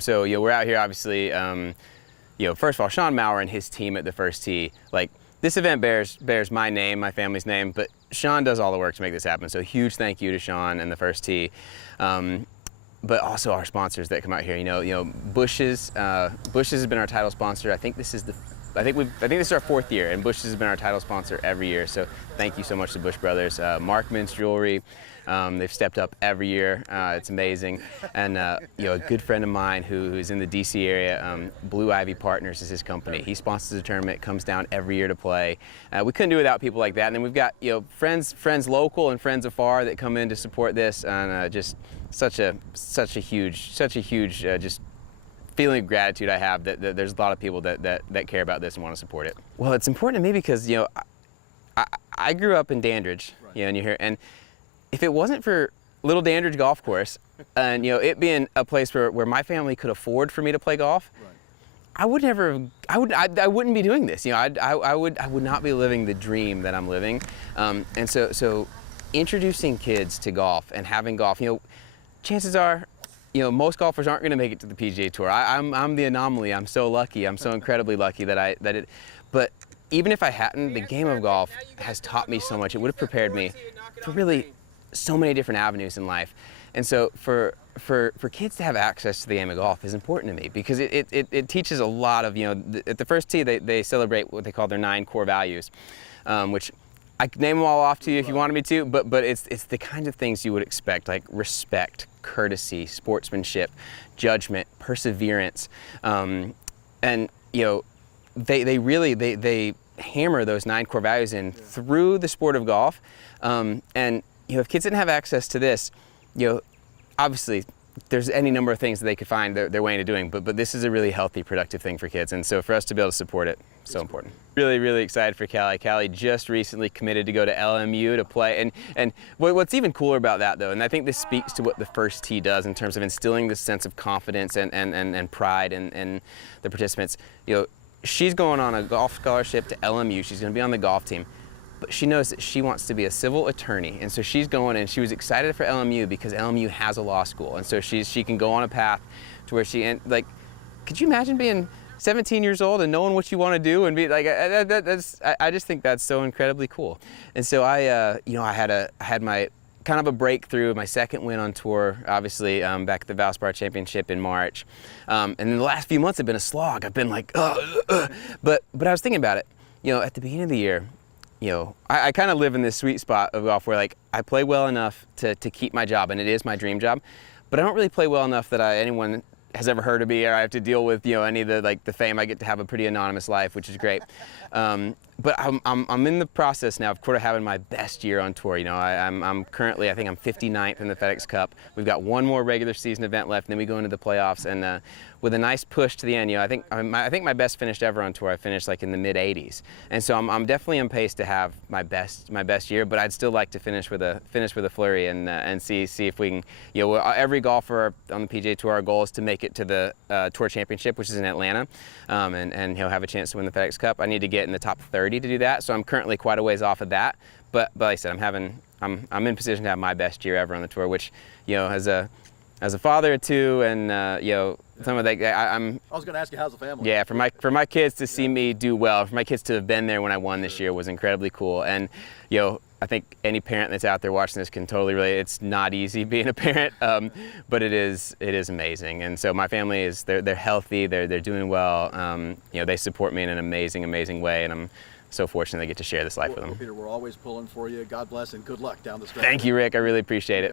So, we're out here obviously, first of all, Sean Maurer and his team at the First Tee, like, this event bears my name, my family's name, but Sean does all the work to make this happen. So huge thank you to Sean and the First Tee. But also our sponsors that come out here. Bush's has been our title sponsor. I think this is this is our 4th year, and Bush's has been our title sponsor every year. So thank you so much to Bush Brothers. Markman's Jewelry, they've stepped up every year. It's amazing. And a good friend of mine who's in the DC area, Blue Ivy Partners is his company. He sponsors the tournament, comes down every year to play. We couldn't do it without people like that. And then we've got friends local and friends afar that come in to support this, and just such a huge just feeling of gratitude I have that there's a lot of people that care about this and want to support it. Well, it's important to me because I grew up in Dandridge, and if it wasn't for Little Dandridge Golf Course and it being a place where my family could afford for me to play golf, I would wouldn't be doing this. I would not be living the dream that I'm living. And so introducing kids to golf and having golf, chances are, most golfers aren't going to make it to the PGA Tour. I'm the anomaly. I'm so lucky. I'm so incredibly lucky but even if I hadn't, the game of golf has taught me so much. It would have prepared me for really so many different avenues in life. And so for kids to have access to the game of golf is important to me because it teaches a lot of, at the First Tee they celebrate what they call their 9 core values, which I could name them all off to you if you wanted me to, but it's the kinds of things you would expect, like respect, courtesy, sportsmanship, judgment, perseverance, and they really hammer those 9 core values in through the sport of golf, and if kids didn't have access to this, obviously there's any number of things that they could find their way into doing, but this is a really healthy, productive thing for kids, and so for us to be able to support it, so important. Really, really excited for Callie. Callie just recently committed to go to LMU to play, and what's even cooler about that though, and I think this speaks to what the First Tee does in terms of instilling this sense of confidence and pride in the participants. She's going on a golf scholarship to LMU. She's going to be on the golf team. But she knows that she wants to be a civil attorney, and so she's going, and she was excited for LMU because LMU has a law school, and so she can go on a path to where could you imagine being 17 years old and knowing what you want to do and be like, I just think that's so incredibly cool. And so I had my kind of a breakthrough, my 2nd win on tour, obviously back at the Valspar Championship in March, and then the last few months have been a slog. I've been like, but I was thinking about it, at the beginning of the year. I kind of live in this sweet spot of golf where I play well enough to keep my job, and it is my dream job, but I don't really play well enough that anyone has ever heard of me, or I have to deal with any of the fame. I get to have a pretty anonymous life, which is great. But I'm in the process now of having my best year on tour. I'm currently, I think I'm 59th in the FedEx Cup. We've got one more regular season event left, and then we go into the playoffs. And with a nice push to the end, I think my best finish ever on tour, I finished in the mid-80s. And so I'm definitely on pace to have my best year. But I'd still like to finish with a flurry and see if we can. Every golfer on the PGA Tour, our goal is to make it to the Tour Championship, which is in Atlanta, and have a chance to win the FedEx Cup. I need to get in the top 30 to do that, so I'm currently quite a ways off of that. But like I said, I'm in position to have my best year ever on the tour, which as a father of 2 and some of that, I was going to ask you, how's the family? Yeah, for my kids to see me do well, for my kids to have been there when I won this year was incredibly cool. And I think any parent that's out there watching this can totally relate. It's not easy being a parent, but it is amazing. And so my family they're healthy, they're doing well. They support me in an amazing way, and I'm so fortunate to get to share this life with them. Peter, we're always pulling for you. God bless and good luck down the stretch. Thank you, Rick. I really appreciate it.